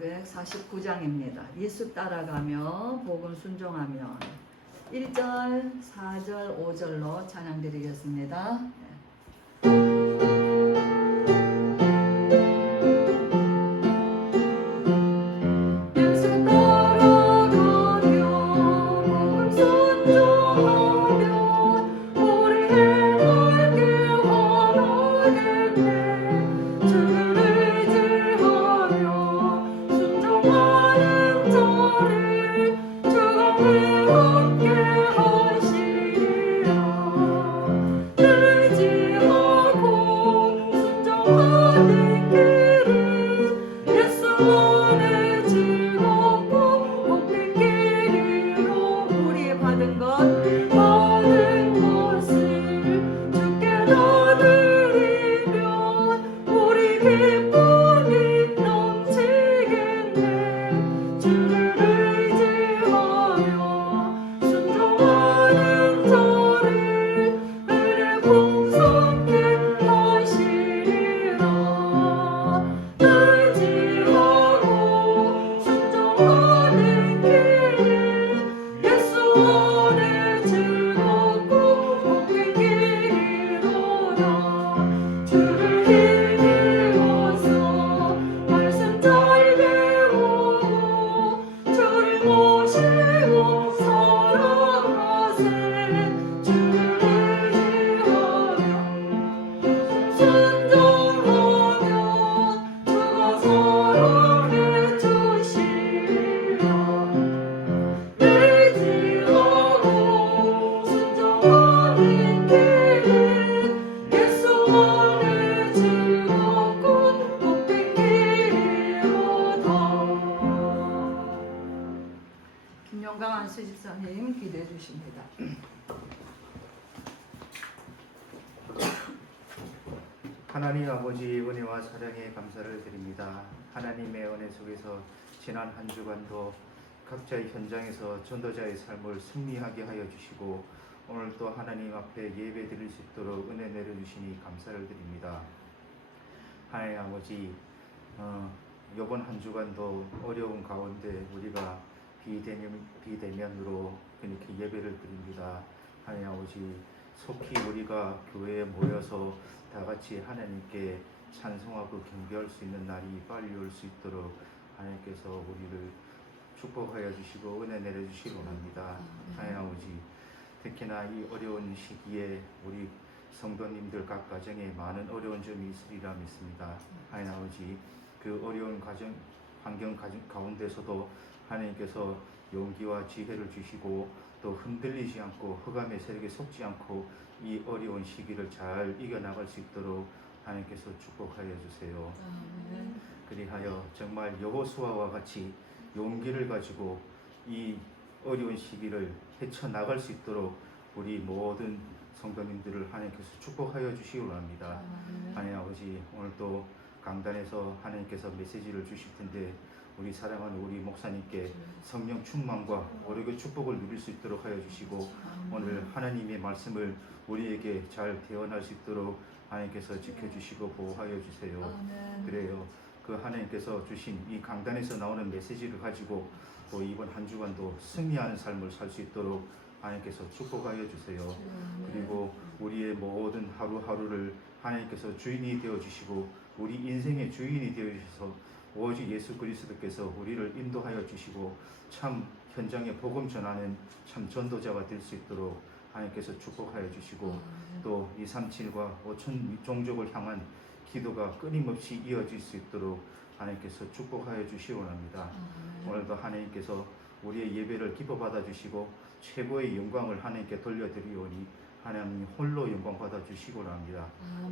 149장입니다. 예수 따라가며 복음 순종하며 1절, 4절, 5절로 찬양 드리겠습니다. 김영강 안수집사님 기도해 주십니다. 하나님 아버지 은혜와 사랑에 감사를 드립니다. 하나님의 은혜 속에서 지난 한 주간도 각자의 현장에서 전도자의 삶을 승리하게 하여 주시고 오늘 또 하나님 앞에 예배 드릴 수 있도록 은혜 내려주시니 감사를 드립니다. 하나님 아버지 이번 한 주간도 어려운 가운데 우리가 비대면으로 이렇게 예배를 드립니다. 하나님 아버지 속히 우리가 교회에 모여서 다 같이 하나님께 찬송하고 경배할 수 있는 날이 빨리 올 수 있도록 하나님께서 우리를 축복하여 주시고 은혜 내려주시기 원합니다. 하나님 아버지 특히나 이 어려운 시기에 우리 성도님들 각 가정에 많은 어려운 점이 있으리라 믿습니다. 하나님 아버지 그 어려운 환경 가운데서도 하나님께서 용기와 지혜를 주시고 또 흔들리지 않고 흑암의 세력에 속지 않고 이 어려운 시기를 잘 이겨나갈 수 있도록 하나님께서 축복하여 주세요. 그리하여 정말 여호수아와 같이 용기를 가지고 이 어려운 시기를 헤쳐나갈 수 있도록 우리 모든 성도님들을 하나님께서 축복하여 주시기 원합니다. 하나님 아버지 오늘 또 강단에서 하나님께서 메시지를 주실 텐데 우리 사랑하는 우리 목사님께 성령 충만과 오래의 축복을 누릴 수 있도록 하여 주시고 오늘 하나님의 말씀을 우리에게 잘 대언할 수 있도록 하나님께서 지켜주시고 보호하여 주세요. 그래요. 그 하나님께서 주신 이 강단에서 나오는 메시지를 가지고 또 이번 한 주간도 승리하는 삶을 살 수 있도록 하나님께서 축복하여 주세요. 그리고 우리의 모든 하루하루를 하나님께서 주인이 되어 주시고 우리 인생의 주인이 되어 주셔서 오직 예수 그리스도께서 우리를 인도하여 주시고 참 현장에 복음 전하는 참 전도자가 될 수 있도록 하나님께서 축복하여 주시고 또 237과 5천 종족을 향한 기도가 끊임없이 이어질 수 있도록 하나님께서 축복하여 주시기 원합니다. 오늘도 하나님께서 우리의 예배를 기뻐 받아 주시고 최고의 영광을 하나님께 돌려드리오니 하나님 홀로 영광 받아 주시기 원합니다.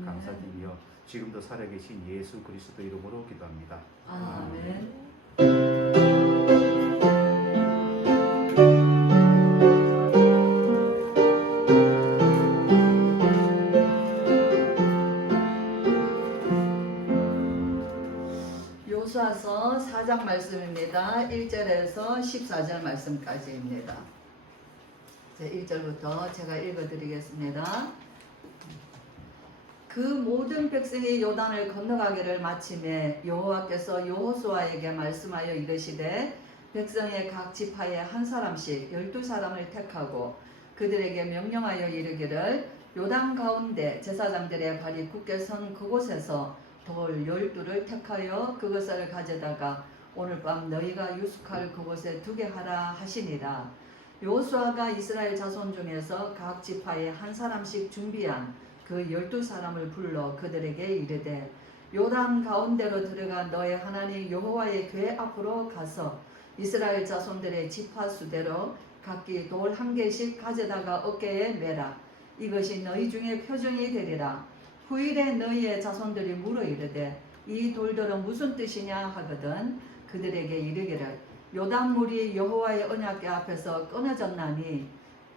감사드리며 지금도 살아계신 예수 그리스도 이름으로 기도합니다. 아멘. 요수아서 4장 말씀입니다. 1절에서 14절 말씀까지입니다. 1절부터 제가 읽어드리겠습니다. 그 모든 백성이 요단을 건너가기를 마침에 여호와께서 여호수아에게 말씀하여 이르시되 백성의 각 지파에 한 사람씩 12사람을 택하고 그들에게 명령하여 이르기를 요단 가운데 제사장들의 발이 굳게 선 그곳에서 돌 12를 택하여 그것을 가져다가 오늘 밤 너희가 유숙할 그곳에 두게 하라 하시니라. 여호수아가 이스라엘 자손 중에서 각 지파에 한 사람씩 준비한 그 12사람을 불러 그들에게 이르되 요단 가운데로 들어가 너의 하나님 여호와의 궤 앞으로 가서 이스라엘 자손들의 지파 수대로 각기 돌 1개씩 가져다가 어깨에 매라. 이것이 너희 중에 표정이 되리라. 후일에 너희의 자손들이 물어 이르되 이 돌들은 무슨 뜻이냐 하거든 그들에게 이르기를 요단물이 여호와의 언약궤 앞에서 끊어졌나니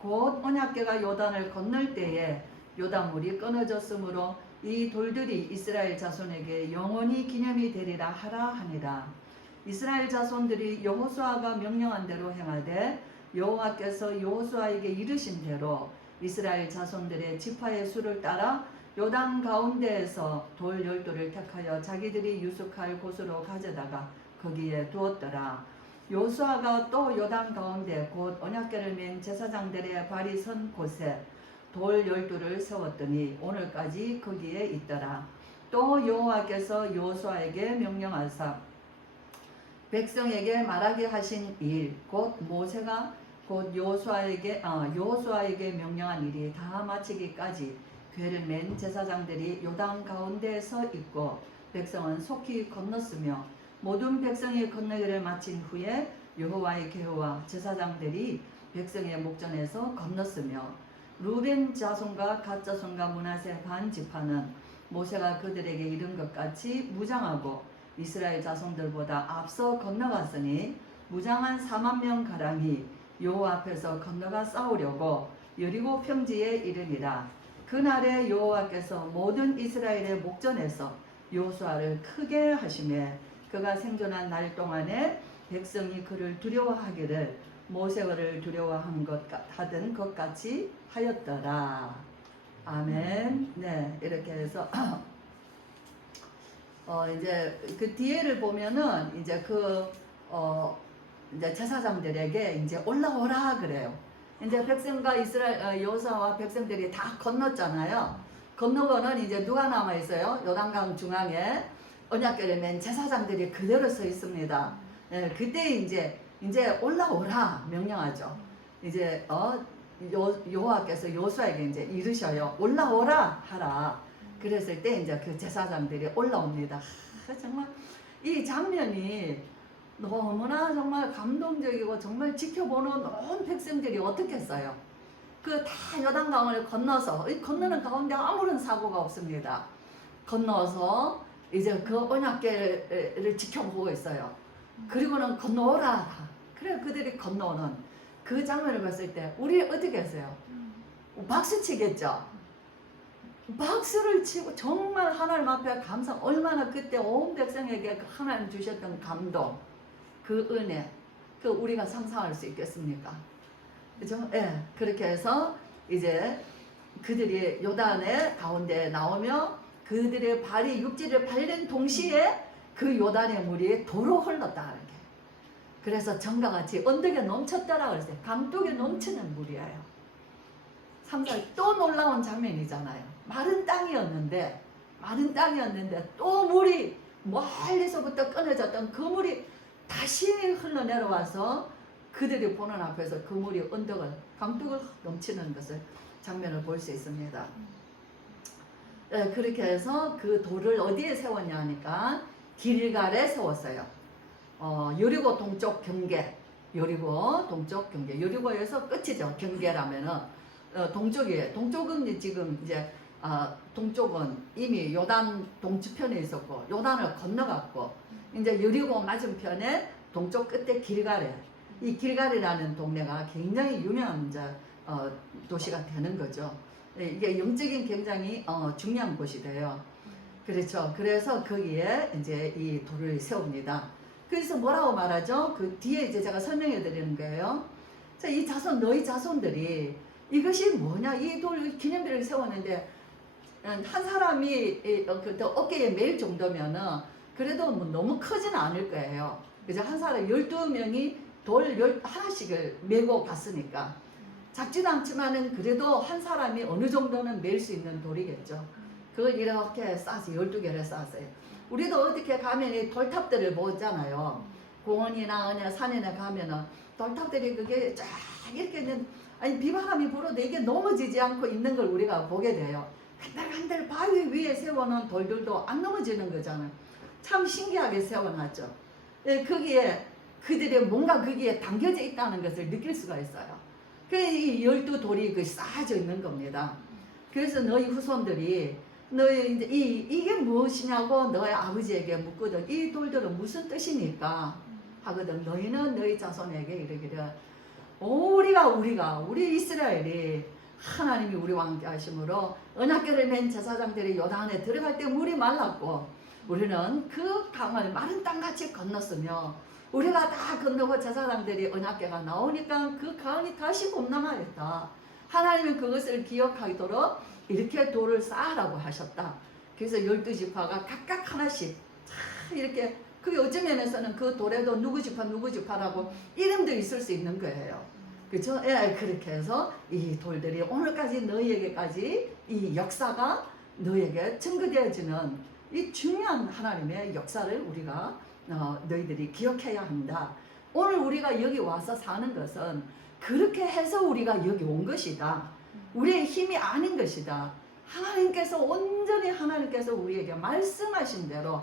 곧 언약궤가 요단을 건널 때에 요단물이 끊어졌으므로 이 돌들이 이스라엘 자손에게 영원히 기념이 되리라 하라 하니라. 이스라엘 자손들이 여호수아가 명령한 대로 행하되 여호와께서 여호수아에게 이르신 대로 이스라엘 자손들의 지파의 수를 따라 요단 가운데에서 돌 12를 택하여 자기들이 유숙할 곳으로 가져다가 거기에 두었더라. 여호수아가 또 요단 가운데 곧 언약궤를 맨 제사장들의 발이 선 곳에 돌 12를 세웠더니 오늘까지 거기에 있더라. 또 여호와께서 여호수아에게 명령하사 백성에게 말하게 하신 일 곧 모세가 곧 여호수아에게 명령한 일이 다 마치기까지 궤를 맨 제사장들이 요단 가운데에 서 있고 백성은 속히 건넜으며 모든 백성이 건너기를 마친 후에 여호와의 궤와 제사장들이 백성의 목전에서 건넜으며 루벤 자손과 갓 자손과 므낫세 반 지파는 모세가 그들에게 이른 것 같이 무장하고 이스라엘 자손들보다 앞서 건너갔으니 무장한 4만 명 가량이 여호와 앞에서 건너가 싸우려고 여리고 평지에 이르니라. 그날에 여호와께서 모든 이스라엘의 목전에서 여호수아를 크게 하시매 그가 생존한 날 동안에 백성이 그를 두려워하기를 모세를 두려워한 하던 것 같이 하였더라. 아멘. 네, 이렇게 해서 이제 그 뒤에를 보면은 이제 이제 제사장들에게 이제 올라오라 그래요. 이제 백성과 이스라엘 여호수아와 백성들이 다 건넜잖아요. 건너고는 이제 누가 남아 있어요? 요단강 중앙에 언약궤를 맨 제사장들이 그대로 서 있습니다. 예, 그때 이제 올라오라 명령하죠. 이제 여호와께서 여호수아에게 이제 이르셔요. 올라오라 하라. 그랬을 때 이제 그 제사장들이 올라옵니다. 정말 이 장면이 너무나 정말 감동적이고 정말 지켜보는 온 백성들이 어떻겠어요? 그 다 요단강을 건너서 이 건너는 가운데 아무런 사고가 없습니다. 건너서 이제 그 언약궤를 지켜보고 있어요. 그리고는 건너오라. 그래 그들이 건너오는 그 장면을 봤을 때 우리 어떻게 했어요? 박수 치겠죠? 박수를 치고 정말 하나님 앞에 감사 얼마나 그때 온 백성에게 하나님 주셨던 감동 그 은혜 그 우리가 상상할 수 있겠습니까? 그죠? 예. 그렇게 해서 이제 그들이 요단의 가운데 나오며 그들의 발이 육지를 밟는 동시에 그 요단의 물이 도로 흘렀다. 이렇게. 그래서 정가같이 언덕에 넘쳤다라 그랬어요. 강둑에 넘치는 물이에요. 상상 또 놀라운 장면이잖아요. 마른 땅이었는데 또 물이 멀리서부터 끊어졌던 그 물이 다시 흘러내려와서 그들이 보는 앞에서 그 물이 강둑을 넘치는 것을 장면을 볼 수 있습니다. 네, 그렇게 해서 그 돌을 어디에 세웠냐 하니까 길갈에 세웠어요. 여리고 동쪽 경계, 여리고 동쪽 경계, 여리고에서 끝이죠. 경계라면은 동쪽은 지금 이제 동쪽은 이미 요단 동쪽편에 있었고 요단을 건너갔고 이제 여리고 맞은편에 동쪽 끝에 길갈에 이 길갈이라는 동네가 굉장히 유명한 이제 도시가 되는 거죠. 이게 영적인 굉장히 중요한 곳이 돼요. 그렇죠. 그래서 거기에 이제 이 돌을 세웁니다. 그래서 뭐라고 말하죠? 그 뒤에 이제 제가 설명해 드리는 거예요. 자, 너희 자손들이 이것이 뭐냐? 이 돌 기념비를 세웠는데 한 사람이 어깨에 매일 정도면은 그래도 뭐 너무 크지는 않을 거예요. 그죠? 한 사람 12명이 돌 하나씩을 메고 갔으니까 작지도 않지만은 그래도 한 사람이 어느 정도는 멜 수 있는 돌이겠죠. 그걸 이렇게 쌓아서 12개를 쌓았어요. 우리도 어떻게 가면 이 돌탑들을 보잖아요. 공원이나 어느 산이나 가면은 돌탑들이 그게 쫙 이렇게 있는, 아니 비바람이 불어도 이게 넘어지지 않고 있는 걸 우리가 보게 돼요. 한들 바위 위에 세워놓은 돌들도 안 넘어지는 거잖아요. 참 신기하게 세워놨죠. 예, 거기에 그들의 뭔가 거기에 담겨져 있다는 것을 느낄 수가 있어요. 이 12돌이 그 쌓아져 있는 겁니다. 그래서 너희 후손들이 너희 이제 이게 무엇이냐고 너희 아버지에게 묻거든. 이 돌들은 무슨 뜻이니까 하거든. 너희는 너희 자손에게 이르기를 우리 이스라엘이 하나님이 우리와 함께 하심으로 언약궤를 맨 제사장들이 요단에 들어갈 때 물이 말랐고 우리는 그 강을 마른 땅같이 건넜으며 우리가 다 건너고 제사장들이 언약궤가 나오니까 그 강이 다시 곰남하였다. 하나님은 그것을 기억하도록 이렇게 돌을 쌓으라고 하셨다. 그래서 12지파가 각각 하나씩 이렇게, 그게 어떤 면에서는 그 돌에도 누구 지파라고 이름도 있을 수 있는 거예요. 그렇죠? 예, 그렇게 해서 이 돌들이 오늘까지 너희에게까지 이 역사가 너희에게 증거되어지는 이 중요한 하나님의 역사를 우리가 너희들이 기억해야 한다. 오늘 우리가 여기 와서 사는 것은 그렇게 해서 우리가 여기 온 것이다. 우리의 힘이 아닌 것이다. 온전히 하나님께서 우리에게 말씀하신 대로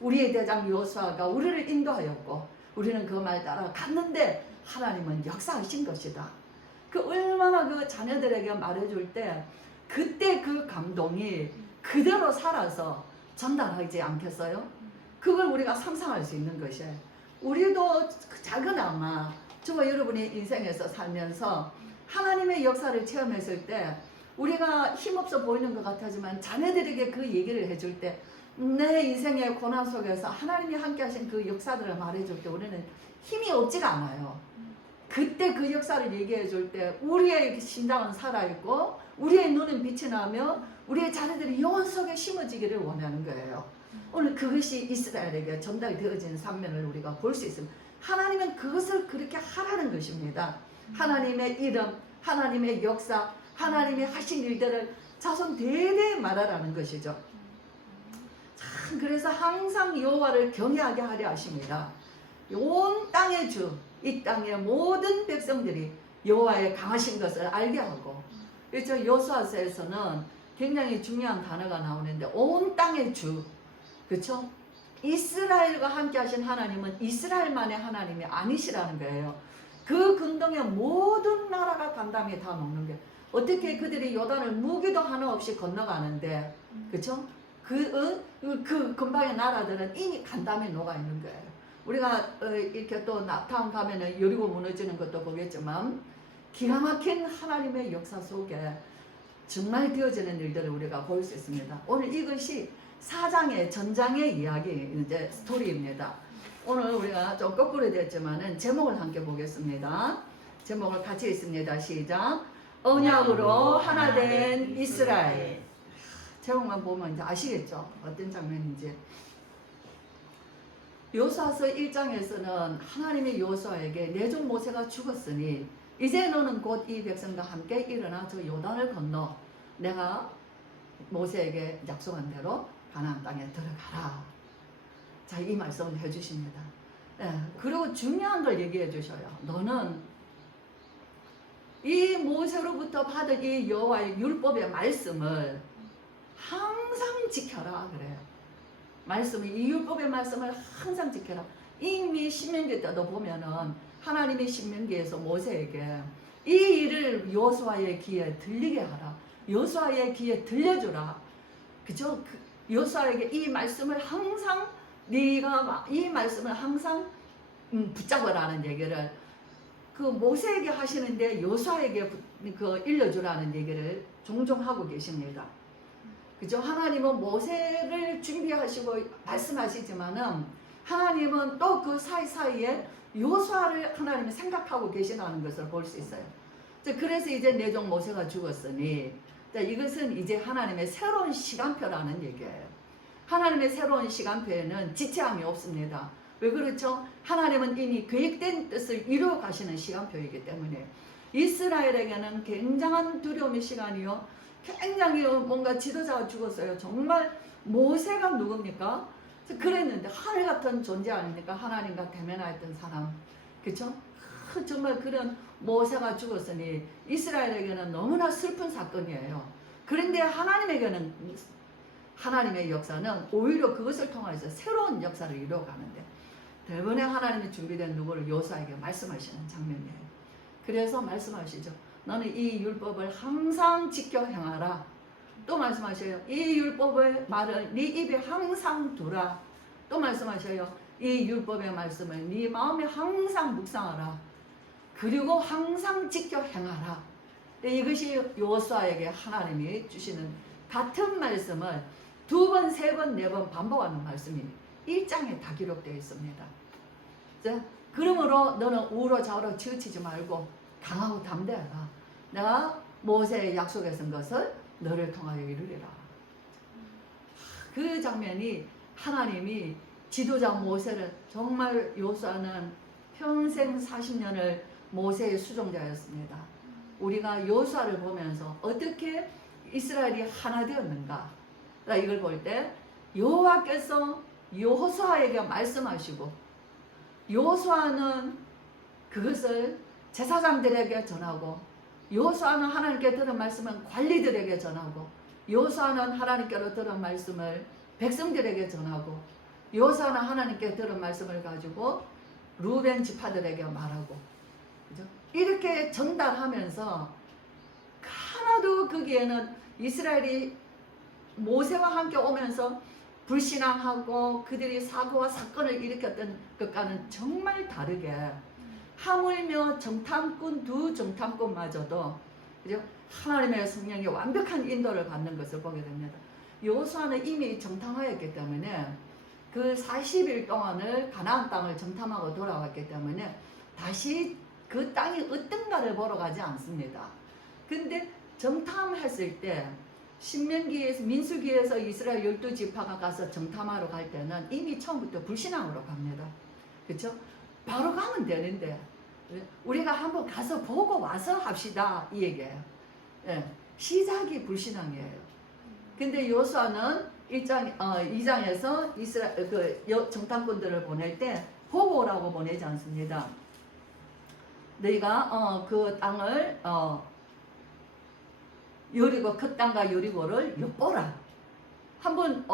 우리의 대장 여호수아가 우리를 인도하였고 우리는 그 말 따라 갔는데 하나님은 역사하신 것이다. 그 얼마나 그 자녀들에게 말해줄 때 그때 그 감동이 그대로 살아서 전달하지 않겠어요? 그걸 우리가 상상할 수 있는 것이에요. 우리도 작은아마 저와 여러분의 인생에서 살면서 하나님의 역사를 체험했을 때 우리가 힘없어 보이는 것 같지만 자녀들에게 그 얘기를 해줄 때 내 인생의 고난 속에서 하나님이 함께 하신 그 역사들을 말해줄 때 우리는 힘이 없지가 않아요. 그때 그 역사를 얘기해 줄 때 우리의 심장은 살아있고 우리의 눈은 빛이 나며 우리의 자녀들이 영혼 속에 심어지기를 원하는 거예요. 오늘 그것이 이스라엘에게 전달되어진 장면을 우리가 볼 수 있습니다. 하나님은 그것을 그렇게 하라는 것입니다. 하나님의 이름, 하나님의 역사, 하나님이 하신 일들을 자손 대대에 말하라는 것이죠. 참 그래서 항상 여호와를 경외하게 하려 하십니다. 온 땅의 주, 이 땅의 모든 백성들이 여호와의 강하신 것을 알게 하고, 그렇죠? 여호수아서에서는 굉장히 중요한 단어가 나오는데 온 땅의 주, 그렇죠? 이스라엘과 함께 하신 하나님은 이스라엘만의 하나님이 아니시라는 거예요. 그 근동의 모든 나라가 간담이 다 먹는 게 어떻게 그들이 요단을 무기도 하나 없이 건너가는데, 그렇죠? 그 근방의 나라들은 이미 간담이 녹아 있는 거예요. 우리가 이렇게 또 나타운 가면은 여리고 무너지는 것도 보겠지만 기가 막힌 하나님의 역사 속에 정말 되어지는 일들을 우리가 볼 수 있습니다. 오늘 이것이 사장의 전장의 이야기, 이제 스토리입니다. 오늘 우리가 좀 거꾸로 됐지만은 제목을 함께 보겠습니다. 제목을 같이 읽습니다. 시작. 언약으로 하나 된 이스라엘. 제목만 보면 이제 아시겠죠? 어떤 장면인지. 여호수아서 1장에서는 하나님의 여호수아에게 내 종 모세가 죽었으니 이제 너는 곧 이 백성과 함께 일어나 저 요단을 건너 내가 모세에게 약속한 대로 가나안 땅에 들어가라. 자, 이 말씀을 해주십니다. 네, 그리고 중요한 걸 얘기해 주셔요. 너는 이 모세로부터 받은 이 여호와의 율법의 말씀을 항상 지켜라 그래요. 이 율법의 말씀을 항상 지켜라. 이미 신명기 때도 보면은 하나님의 신명기에서 모세에게 이 일을 여호수아의 귀에 들리게 하라. 여호수아의 귀에 들려주라. 그죠? 여호수아에게 이 말씀을 항상 네가 이 말씀을 항상 붙잡으라는 얘기를 그 모세에게 하시는데 여호수아에게 그 일러주라는 얘기를 종종 하고 계십니다. 그죠? 하나님은 모세를 준비하시고 말씀하시지만은 하나님은 또 그 사이사이에 여호수아를 하나님이 생각하고 계시다는 것을 볼 수 있어요. 그래서 이제 내 종 모세가 죽었으니 자, 이것은 이제 하나님의 새로운 시간표라는 얘기예요. 하나님의 새로운 시간표에는 지체함이 없습니다. 왜 그렇죠? 하나님은 이미 계획된 뜻을 이루어 가시는 시간표이기 때문에 이스라엘에게는 굉장한 두려움의 시간이요. 굉장히 뭔가 지도자가 죽었어요. 정말 모세가 누굽니까? 그랬는데 하늘 같은 존재 아닙니까? 하나님과 대면하였던 사람. 그렇죠? 정말 그런 모세가 죽었으니 이스라엘에게는 너무나 슬픈 사건이에요. 그런데 하나님에게는 하나님의 역사는 오히려 그것을 통해서 새로운 역사를 이루어가는데 대번에 하나님이 준비된 누구를 여호수아에게 말씀하시는 장면이에요. 그래서 말씀하시죠. 너는 이 율법을 항상 지켜 행하라. 또 말씀하셔요. 이 율법의 말을 네 입에 항상 두라. 또 말씀하셔요. 이 율법의 말씀을 네 마음에 항상 묵상하라. 그리고 항상 지켜 행하라. 이것이 여호수아에게 하나님이 주시는 같은 말씀을 2번, 3번, 4번 반복하는 말씀이 1장에 다 기록되어 있습니다. 자, 그러므로 너는 우로 좌우로 치우치지 말고 강하고 담대하라. 내가 모세의 약속에 쓴 것을 너를 통하여 이루리라. 그 장면이 하나님이 지도자 모세를 정말 여호수아는 평생 40년을 모세의 수종자였습니다. 우리가 여호수아를 보면서 어떻게 이스라엘이 하나 되었는가? 이걸 볼 때 여호와께서 여호수아에게 말씀하시고 여호수아는 그것을 제사장들에게 전하고 여호수아는 하나님께 들은 말씀을 관리들에게 전하고 여호수아는 하나님께로 들은 말씀을 백성들에게 전하고 여호수아는 하나님께 들은 말씀을 가지고 루벤 지파들에게 말하고 그죠? 이렇게 전달하면서 하나도 거기에는 이스라엘이 모세와 함께 오면서 불신앙하고 그들이 사고와 사건을 일으켰던 것과는 정말 다르게 하물며 정탐꾼 두 정탐꾼마저도 그죠? 하나님의 성령이 완벽한 인도를 받는 것을 보게 됩니다. 여호수아는 이미 정탐하였기 때문에 그 40일 동안을 가나안 땅을 정탐하고 돌아왔기 때문에 다시 그 땅이 어떤가를 보러 가지 않습니다. 근데 정탐했을 때 신명기에서 민수기에서 이스라엘 12지파가 가서 정탐하러 갈 때는 이미 처음부터 불신앙으로 갑니다. 그렇죠? 바로 가면 되는데 우리가 한번 가서 보고 와서 합시다 이 얘기예요. 예, 시작이 불신앙이에요. 근데 여호수아는 2장에서 이스라엘 정탐꾼들을 보낼 때 보고 오라고 보내지 않습니다. 너희가 그 땅을 여리고 그 땅과 여리고를 엿보라. 한번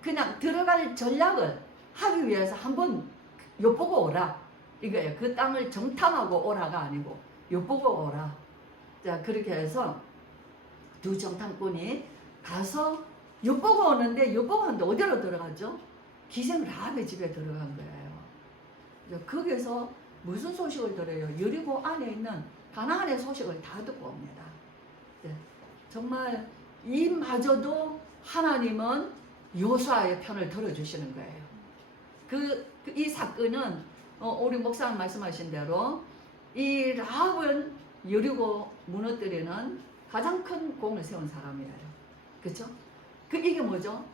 그냥 들어갈 전략을 하기 위해서 한번 엿보고 오라. 이거예요. 그 땅을 정탐하고 오라가 아니고 엿보고 오라. 자, 그렇게 해서 두 정탐꾼이 가서 엿보고 오는데 엿보고 하는데 어디로 들어갔죠? 기생 라합의 집에 들어간 거예요. 거기서 무슨 소식을 들어요? 여리고 안에 있는 가나안의 소식을 다 듣고 옵니다. 네. 정말 이마저도 하나님은 여호수아의 편을 들어주시는 거예요. 이 사건은 우리 목사님 말씀하신 대로 이 라합은 여리고 무너뜨리는 가장 큰 공을 세운 사람이에요. 그렇죠? 이게 뭐죠?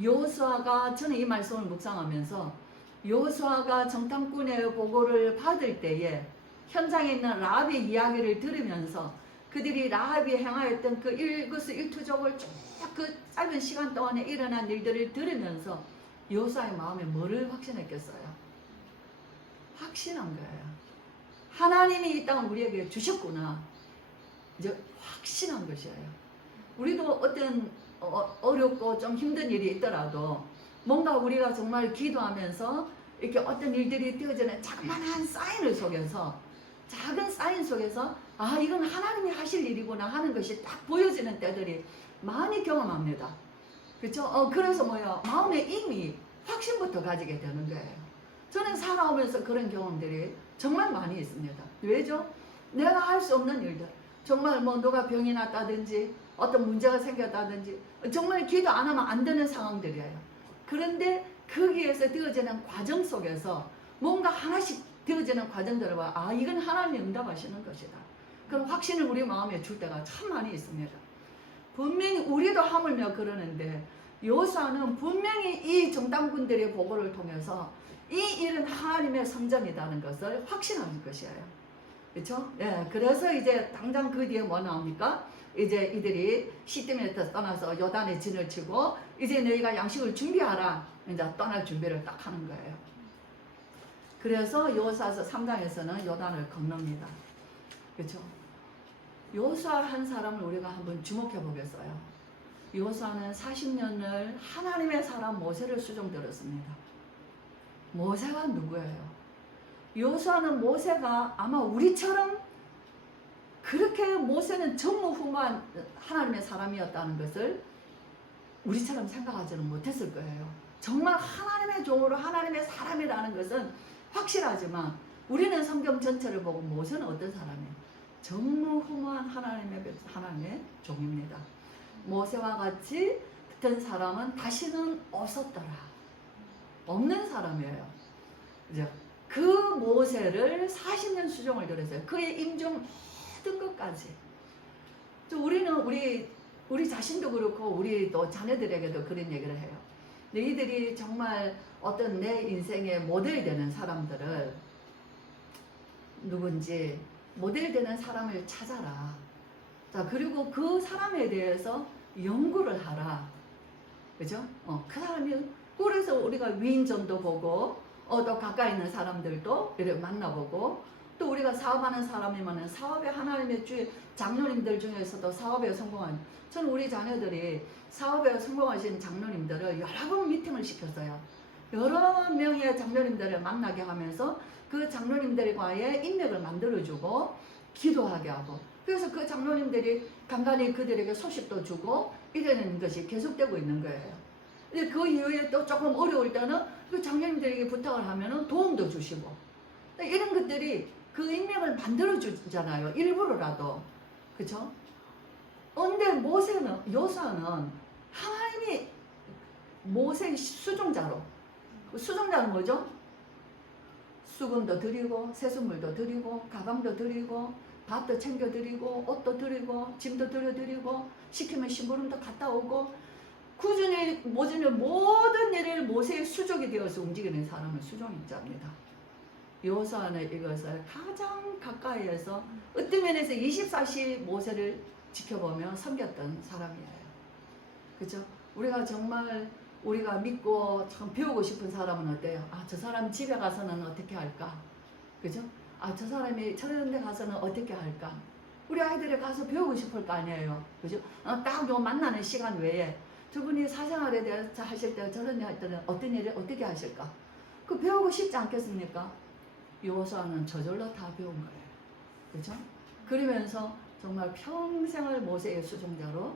여호수아가 저는 이 말씀을 묵상하면서 여호수아가 정탐꾼의 보고를 받을 때에 현장에 있는 라합의 이야기를 들으면서 그들이 라합이 행하였던 그 일거수일투족을 쭉 그 짧은 시간 동안에 일어난 일들을 들으면서 여호수아의 마음에 뭐를 확신했겠어요? 확신한 거예요. 하나님이 이 땅을 우리에게 주셨구나. 이제 확신한 것이에요. 우리도 어떤 어렵고 좀 힘든 일이 있더라도 뭔가 우리가 정말 기도하면서 이렇게 어떤 일들이 되어지는 자그마한 사인을 속에서 작은 사인 속에서 아 이건 하나님이 하실 일이구나 하는 것이 딱 보여지는 때들이 많이 경험합니다. 그렇죠? 그래서 뭐예요? 마음에 이미 확신부터 가지게 되는 거예요. 저는 살아오면서 그런 경험들이 정말 많이 있습니다. 왜죠? 내가 할 수 없는 일들 정말 뭐 누가 병이 났다든지 어떤 문제가 생겼다든지 정말 기도 안 하면 안 되는 상황들이에요. 그런데 거기에서 되어지는 과정 속에서 뭔가 하나씩 되어지는 과정들을 봐. 아 이건 하나님이 응답하시는 것이다. 그런 확신을 우리 마음에 줄 때가 참 많이 있습니다. 분명히 우리도 하물며 그러는데 여호수아는 분명히 이 정탐꾼들의 보고를 통해서 이 일은 하나님의 성전이라는 것을 확신하는 것이에요. 그렇죠? 예, 그래서 이제 당장 그 뒤에 뭐 나옵니까? 이제 이들이 시팀에서 떠나서 요단에 진을 치고 이제 너희가 양식을 준비하라. 이제 떠날 준비를 딱 하는 거예요. 그래서 여호수아서 3장에서는 요단을 건넙니다. 그렇죠? 여호수아 한 사람을 우리가 한번 주목해 보겠어요. 여호수아는 40년을 하나님의 사람 모세를 수종들었습니다. 모세가 누구예요? 여호수아는 모세가 아마 우리처럼 그렇게 모세는 전무후무한 하나님의 사람이었다는 것을 우리처럼 생각하지는 못했을 거예요. 정말 하나님의 종으로 하나님의 사람이라는 것은 확실하지만 우리는 성경 전체를 보고 모세는 어떤 사람이에요? 전무후무한 하나님의 종입니다. 모세와 같이 같은 사람은 다시는 없었더라. 없는 사람이에요. 이제 그 모세를 40년 수종을 들었어요. 그의 임종 모든 것까지. 우리는 우리 자신도 그렇고 우리 또 자녀들에게도 그런 얘기를 해요. 너희들이 정말 어떤 내 인생의 모델이 되는 사람들을 누군지 모델 되는 사람을 찾아라. 자, 그리고 그 사람에 대해서 연구를 하라. 그죠? 그 사람이, 그래서 우리가 위인전도 보고, 또 가까이 있는 사람들도 이렇게 만나보고, 또 우리가 사업하는 사람이면 사업에 하나님의 주의 장로님들 중에서도 사업에 성공한, 저는 우리 자녀들이 사업에 성공하신 장로님들을 여러 번 미팅을 시켰어요. 여러 명의 장로님들을 만나게 하면서 그 장로님들과의 인맥을 만들어주고 기도하게 하고, 그래서 그 장로님들이 간간히 그들에게 소식도 주고 이러는 것이 계속되고 있는 거예요. 근데 그 이후에 또 조금 어려울 때는 그 장로님들에게 부탁을 하면은 도움도 주시고, 이런 것들이 그 인맥을 만들어주잖아요. 일부러라도. 그쵸? 근데 모세는, 여호수아는 하나님이 모세의 수종자로, 수종자는 뭐죠? 수금도 드리고 세숫물도 드리고 가방도 드리고 밥도 챙겨 드리고 옷도 드리고 짐도 들여드리고 시키면 심부름도 갔다 오고 꾸준히 모든 일을 모세의 수족이 되어서 움직이는 사람을 수종자입니다. 여호수아는 이것을 가장 가까이에서 어떤 면에서 24시 모세를 지켜보며 섬겼던 사람이에요. 그렇죠? 우리가 정말 우리가 믿고 참 배우고 싶은 사람은 어때요? 저 사람 집에 가서는 어떻게 할까? 그죠? 저 사람이 저런 데 가서는 어떻게 할까? 우리 아이들이 가서 배우고 싶을 거 아니에요. 그죠? 딱 요 만나는 시간 외에 저분이 사생활에 대해서 하실 때 저런 일 할 때는 어떤 일을 어떻게 하실까? 그 배우고 싶지 않겠습니까? 여호수아는 저절로 다 배운 거예요. 그죠? 그러면서 정말 평생을 모세의 수종자로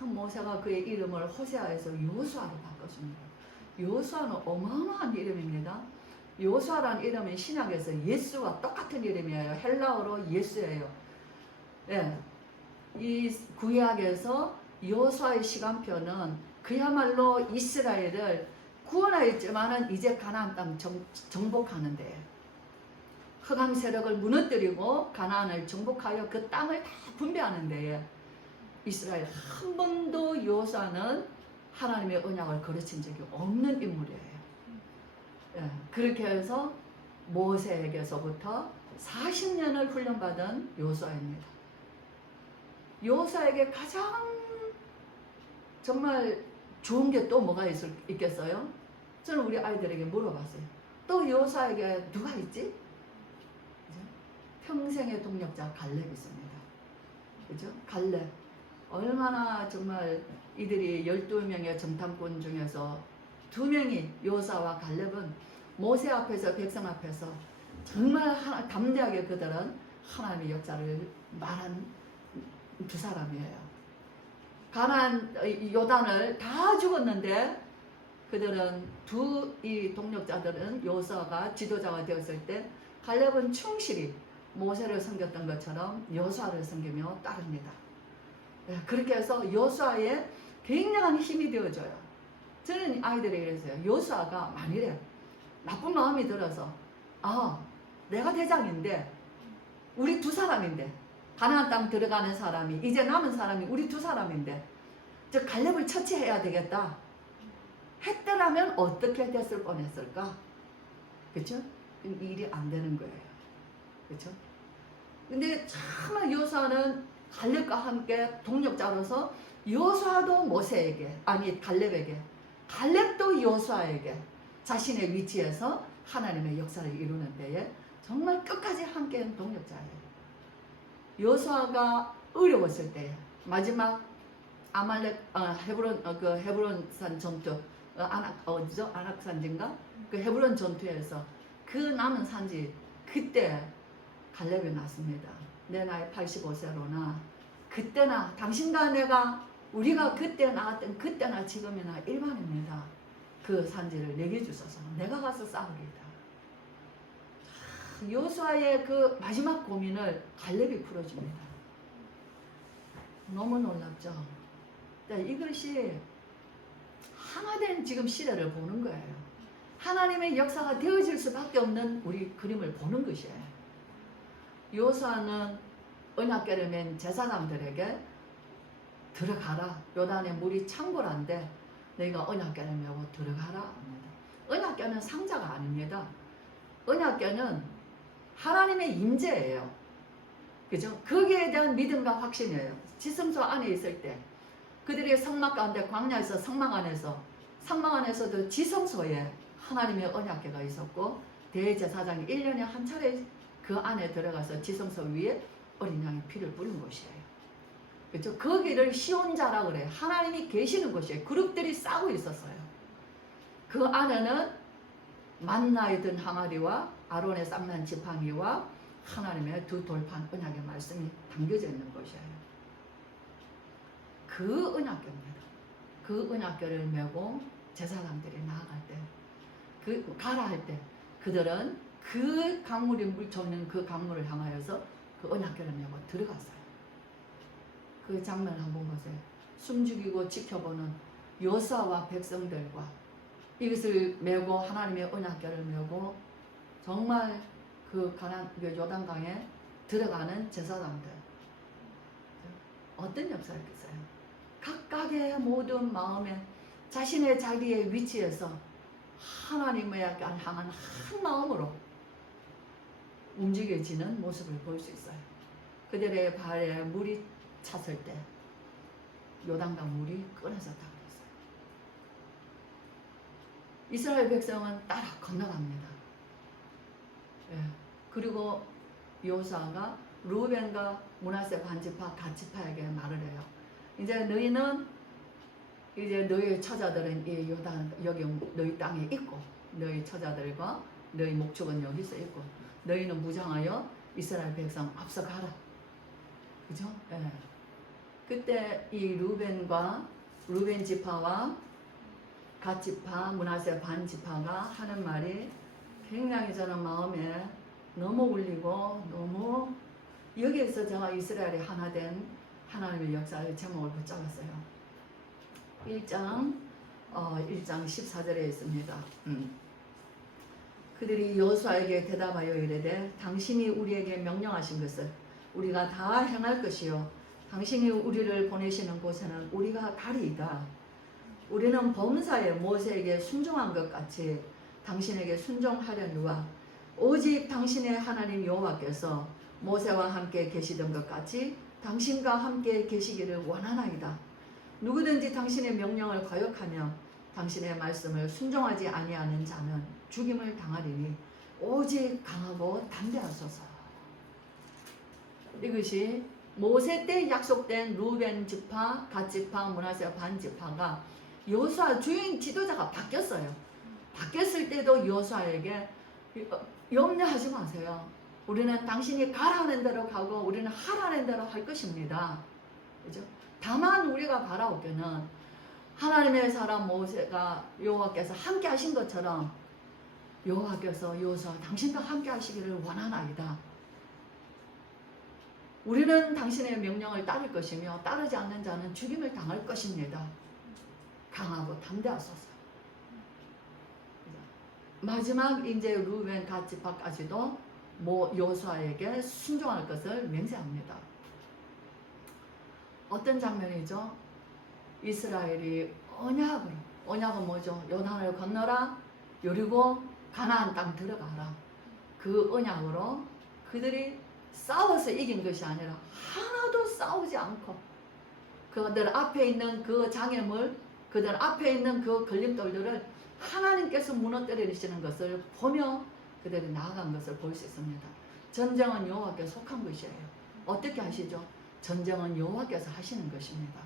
모세가 그의 이름을 호세아에서 여호수아로 바꿨습니다. 여호수아는 어마어마한 이름입니다. 여호수아라는 이름은 신약에서 예수와 똑같은 이름이에요. 헬라어로 예수예요. 예, 이 구약에서 여호수아의 시간표는 그야말로 이스라엘을 구원하였지만은 이제 가나안 땅 정복하는 데예요. 흑암 세력을 무너뜨리고 가나안을 정복하여 그 땅을 다 분배하는 데에 이스라엘 한 번도 여호수아는 하나님의 언약을 거르친 적이 없는 인물이에요. 예, 그렇게 해서 모세에게서부터 40년을 훈련받은 여호수아입니다. 여호수아에게 가장 정말 좋은 게 또 뭐가 있겠어요? 저는 우리 아이들에게 물어봤어요. 또 여호수아에게 누가 있지? 평생의 동력자 갈렙이 있습니다. 그죠? 갈렙. 얼마나 정말 이들이 12명의 정탐꾼 중에서 2명이 여호수아와 갈렙은 모세 앞에서 백성 앞에서 정말 담대하게 그들은 하나님의 역사를 말한 두 사람이에요. 가나안 요단을 다 죽었는데 그들은 이 동력자들은 여호수아가 지도자가 되었을 때 갈렙은 충실히 모세를 섬겼던 것처럼 여호수아를 섬기며 따릅니다. 그렇게 해서 여호수아의 굉장한 힘이 되어줘요. 저는 아이들에게 그랬어요. 여호수아가 만일에 나쁜 마음이 들어서 내가 대장인데 우리 두 사람인데, 가나안 땅 들어가는 사람이, 이제 남은 사람이 우리 두 사람인데, 저 갈렙을 처치해야 되겠다 했더라면 어떻게 됐을 뻔했을까? 그렇죠? 일이 안 되는 거예요. 그렇죠? 근데 정말 여호수아는 갈렙과 함께 동력자로서 여호수아도 모세에게, 아니 갈렙에게, 갈렙도 여호수아에게 자신의 위치에서 하나님의 역사를 이루는 데에 정말 끝까지 함께한 동력자예요. 여호수아가 어려웠을 때 마지막 아말렉 헤브론산 전투, 아낙산지인가? 그 헤브론 전투에서 그 남은 산지, 그때 갈렙이 났습니다. 내 나이 85세로나 그때나 당신과 내가, 우리가 그때 나왔던 그때나 지금이나 일반입니다. 그 산지를 내게 주소서. 내가 가서 싸우리이다. 여호수아의 그 마지막 고민을 갈렙이 풀어줍니다. 너무 놀랍죠? 이것이 하나된 지금 시대를 보는 거예요. 하나님의 역사가 되어질 수밖에 없는 우리 그림을 보는 것이에요. 여호수아는 언약궤를 맨 제사장들에게 들어가라. 요단에 물이 창궐한데 너희가 언약궤를 메고 들어가라 합니다. 언약궤는 상자가 아닙니다. 언약궤는 하나님의 임재예요. 그죠? 거기에 대한 믿음과 확신이에요. 지성소 안에 있을 때 그들이 성막 가운데, 광야에서 성막 안에서도 지성소에 하나님의 언약궤가 있었고, 대제사장이 1년에 한 차례 그 안에 들어가서 지성소 위에 어린 양의 피를 뿌린 곳이에요. 그렇죠? 거기를 시온자라 그래요. 하나님이 계시는 곳이에요. 그룹들이 싸고 있었어요. 그 안에는 만나에 든 항아리와 아론의 쌍난 지팡이와 하나님의 두 돌판 언약의 말씀이 담겨져 있는 곳이에요. 그 언약궤입니다. 그 언약궤를 메고 제사장들이 나아갈 때, 그 가라 할 때 그들은 그 강물이 물쳐있는 그 강물을 향하여서 그 언약궤를 메고 들어갔어요. 그 장면을 한번 보세요. 숨죽이고 지켜보는 여호수아와 백성들과 이것을 메고 하나님의 언약궤를 메고 정말 그 요단강에 들어가는 제사장들, 어떤 역사였겠어요? 각각의 모든 마음에 자신의 자기의 위치에서 하나님의 향한 한 마음으로 움직여지는 모습을 볼 수 있어요. 그들의 발에 물이 찼을 때 요단강 물이 끊어졌다고 했어요. 이스라엘 백성은 따라 건너갑니다. 예. 그리고 여호수아가 루벤과 므낫세 반지파 갓지파에게 말을 해요. 이제 너희는, 이제 너희 처자들은 이 요단 여기 너희 땅에 있고, 너희 처자들과 너희 목축은 여기서 있고, 너희는 무장하여 이스라엘 백성 앞서가라. 그죠? 예. 그때 이 루벤 지파와 갓지파, 므낫세 반지파가 하는 말이 굉장히 저는 마음에 너무 울리고, 너무 여기에서 제가 이스라엘이 하나 된 하나님의 역사의 제목을 붙잡았어요. 1장 14절에 있습니다. 그들이 여호수아에게 대답하여 이르되 당신이 우리에게 명령하신 것을 우리가 다 행할 것이요 당신이 우리를 보내시는 곳에는 우리가 가리이다. 우리는 범사에 모세에게 순종한 것 같이 당신에게 순종하려니와 오직 당신의 하나님 여호와께서 모세와 함께 계시던 것 같이 당신과 함께 계시기를 원하나이다. 누구든지 당신의 명령을 거역하며 당신의 말씀을 순종하지 아니하는 자는 죽임을 당하리니 오직 강하고 담대하소서. 이것이 모세 때 약속된 루벤 지파, 갓 지파, 므낫세 반 지파가 여호수아 주인 지도자가 바뀌었어요. 바뀌었을 때도 여호수아에게 염려하지 마세요. 우리는 당신이 가라는 대로 가고 우리는 하라는 대로 할 것입니다. 그죠? 다만 우리가 바라오기는 하나님의 사람 모세가 여호와께서 함께 하신 것처럼 여호와께서 여호수아 당신과 함께 하시기를 원하나이다. 우리는 당신의 명령을 따를 것이며 따르지 않는 자는 죽임을 당할 것입니다. 강하고 담대하소서. 마지막 이제 루벤 갓 지파까지도 여호수아에게 순종할 것을 맹세합니다. 어떤 장면이죠? 이스라엘이 언약은 뭐죠? 요단을 건너라, 여리고 가나안 땅 들어가라. 그 언약으로 그들이 싸워서 이긴 것이 아니라 하나도 싸우지 않고 그들 앞에 있는 그 장애물, 그들 앞에 있는 그 걸림돌들을 하나님께서 무너뜨리시는 것을 보며 그들이 나아간 것을 볼 수 있습니다. 전쟁은 여호와께 속한 것이에요. 어떻게 하시죠? 전쟁은 여호와께서 하시는 것입니다.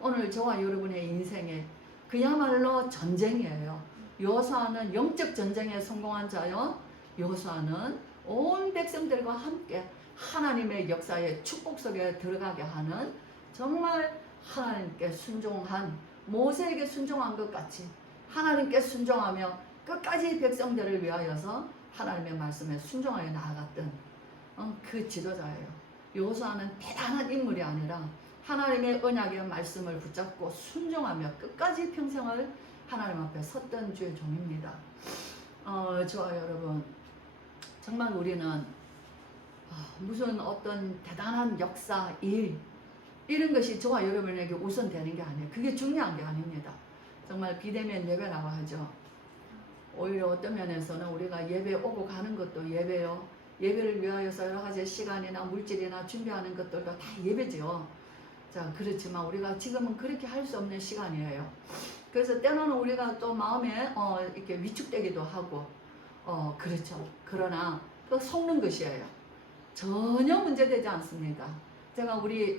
오늘 저와 여러분의 인생에 그야말로 전쟁이에요. 여호수아는 영적 전쟁에 성공한 자요. 여호수아는 온 백성들과 함께 하나님의 역사의 축복 속에 들어가게 하는 정말 하나님께 순종한 모세에게 순종한 것 같이 하나님께 순종하며 끝까지 백성들을 위하여서 하나님의 말씀에 순종하여 나아갔던 그 지도자예요. 여호수아는 대단한 인물이 아니라 하나님의 언약의 말씀을 붙잡고 순종하며 끝까지 평생을 하나님 앞에 섰던 주의 종입니다. 저와 여러분, 정말 우리는 무슨 어떤 대단한 역사, 일 이런 것이 저와 여러분에게 우선되는 게 아니에요. 그게 중요한 게 아닙니다. 정말 비대면 예배라고 하죠. 오히려 어떤 면에서는 우리가 예배 오고 가는 것도 예배요. 예배를 위하여서 여러 가지 시간이나 물질이나 준비하는 것들도 다 예배죠. 자, 그렇지만 우리가 지금은 그렇게 할 수 없는 시간이에요. 그래서 때로는 우리가 또 마음에 이렇게 위축되기도 하고, 그렇죠. 그러나 그 속는 것이에요. 전혀 문제되지 않습니다. 제가 우리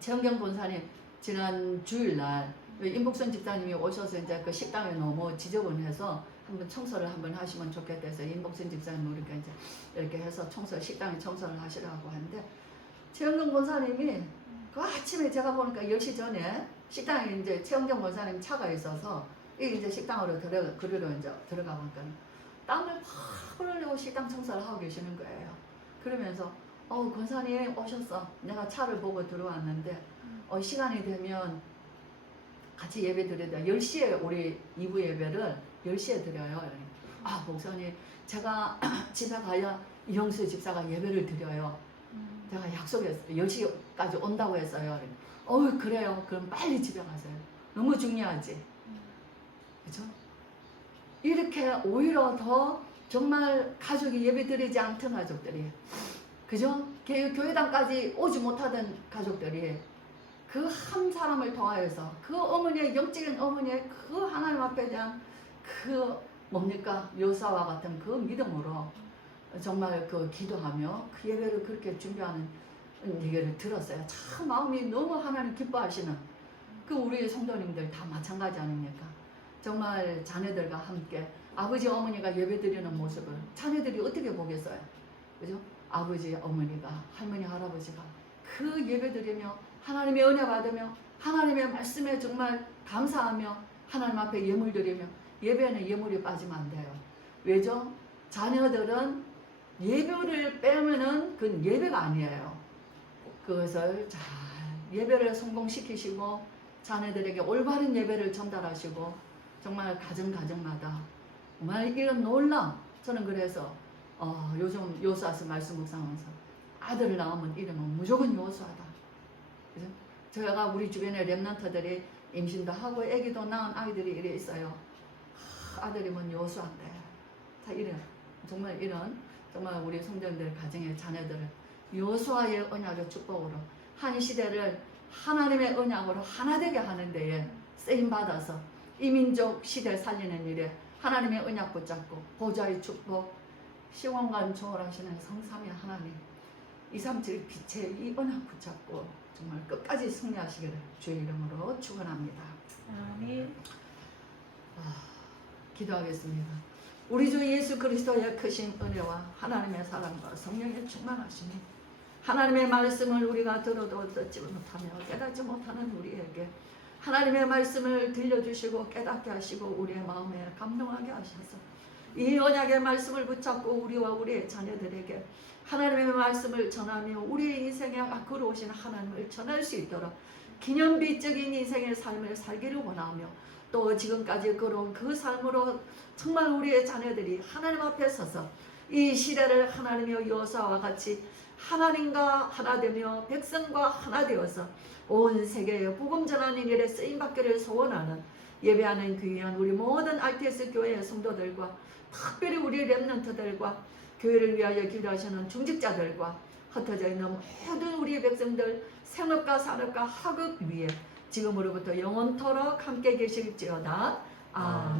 최은경 본사님 지난 주일날 임복선 집사님이 오셔서 이제 그 식당에 너무 지저분해서 한번 청소를 한번 하시면 좋겠다 해서 임복선 집사님 우리가 이제 이렇게 해서 식당에 청소를 하시라고 하는데 최은경 본사님이 그 아침에 제가 보니까 10시 전에 식당에 이제 최은경 본사님 차가 있어서 이제 식당으로 그리로 이제 들어가 보니까 땀을 팍 흘리고 식당 청소를 하고 계시는 거예요. 그러면서 권사님 오셨어. 내가 차를 보고 들어왔는데 시간이 되면 같이 예배 드려야 돼. 10시에 우리 2부 예배를 10시에 드려요. 목사님 제가 집에 가야 이영수 집사가 예배를 드려요. 제가 약속했어요. 10시까지 온다고 했어요. 그래요. 그럼 빨리 집에 가세요. 너무 중요하지. 그죠? 이렇게 오히려 더 정말 가족이 예배 드리지 않던 가족들이, 그죠? 교회당까지 오지 못하던 가족들이 그 한 사람을 통하여서 그 어머니의 영적인 어머니의 그 하나님 앞에 대한 그 뭡니까? 여호수아와 같은 그 믿음으로 정말 그 기도하며 그 예배를 그렇게 준비하는 얘기를 들었어요. 참 마음이 너무 하나님 기뻐하시는 그 우리 성도님들 다 마찬가지 아닙니까? 정말 자녀들과 함께 아버지 어머니가 예배 드리는 모습을 자녀들이 어떻게 보겠어요? 그죠? 아버지 어머니가 할머니 할아버지가 그 예배 드리며 하나님의 은혜 받으며 하나님의 말씀에 정말 감사하며 하나님 앞에 예물 드리며 예배는 예물이 빠지면 안 돼요. 왜죠? 자녀들은 예배를 빼면은 그건 예배가 아니에요. 그것을 잘 예배를 성공시키시고 자녀들에게 올바른 예배를 전달하시고 정말 가정마다 정말 이런 놀라움. 저는 그래서 요즘 여호수아서 말씀 묵상하면서 아들을 낳으면 이름은 무조건 여호수아다. 그죠? 제가 우리 주변에 렘넌트들이 임신도 하고 아기도 낳은 아이들이 이래 있어요. 아들이면 여호수아인데 다 이래. 정말 이런 정말 우리 성도님들 가정의 자녀들을 여호수아의 언약의 축복으로 한 시대를 하나님의 언약으로 하나 되게 하는 데에 쓰임 받아서 이민족 시대 살리는 일에 하나님의 언약 붙잡고 보좌의 축복, 시원관 초월하시는 성삼위 하나님 237 빛의 이 언약 붙잡고 정말 끝까지 승리하시기를 주의 이름으로 축원합니다. 아멘. 기도하겠습니다. 우리 주 예수 그리스도의 크신 은혜와 하나님의 사랑과 성령의 충만하심이 하나님의 말씀을 우리가 들어도 듣지 못하며 깨닫지 못하는 우리에게 하나님의 말씀을 들려주시고 깨닫게 하시고 우리의 마음에 감동하게 하셔서 이 언약의 말씀을 붙잡고 우리와 우리의 자녀들에게 하나님의 말씀을 전하며 우리의 인생에 걸어오신 하나님을 전할 수 있도록 기념비적인 인생의 삶을 살기를 원하며 또 지금까지 걸어온 그 삶으로 정말 우리의 자녀들이 하나님 앞에 서서 이 시대를 하나님의 여호사와 같이 하나님과 하나 되며 백성과 하나 되어서 온 세계에 복음 전하는 일에 쓰임받기를 소원하는 예배하는 귀한 우리 모든 RTS 교회의 성도들과 특별히 우리 렘넌트들과 교회를 위하여 기도하시는 중직자들과 흩어져 있는 모든 우리 백성들 생업과 산업과 학업 위에 지금으로부터 영원토록 함께 계실지어다. 아멘.